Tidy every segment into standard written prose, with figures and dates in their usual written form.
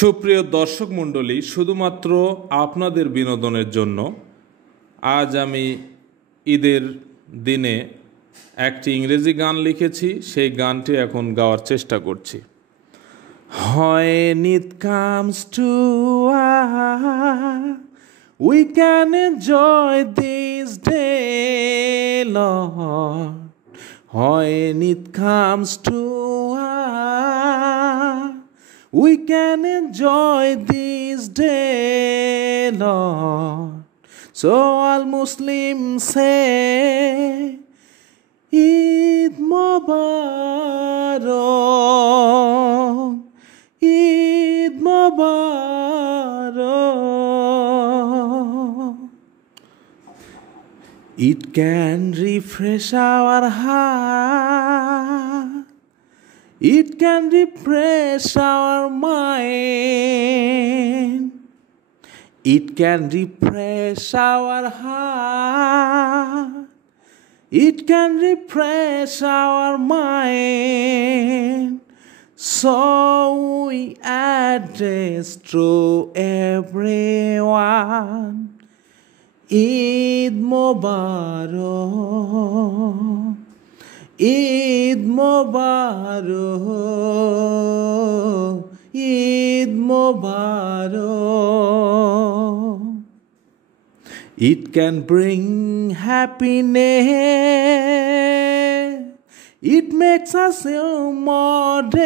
সুপ্রিয় দর্শক মণ্ডলী, শুধুমাত্র আপনাদের বিনোদনের জন্য আজ আমি ঈদের দিনে একটি ইংরেজি গান লিখেছি। সেই গানটি এখন গাওয়ার চেষ্টা করছি। When it comes to us, we can enjoy this day, Lord. When it comes to us, we can enjoy this day, Lord. So all Muslims say, Eid Mubarak, Eid Mubarak. It can refresh our heart, it can refresh our mind, it can refresh our heart, it can refresh our mind. So we address to everyone, Eid Mubarak, Eid Mubarak, Eid Mubarak. It can bring happiness, it makes us modest.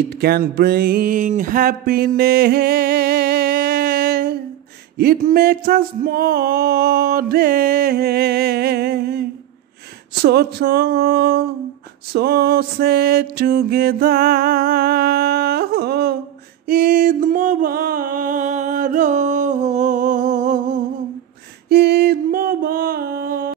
It can bring happiness, it makes us modest. So say together, Eid Mubarak.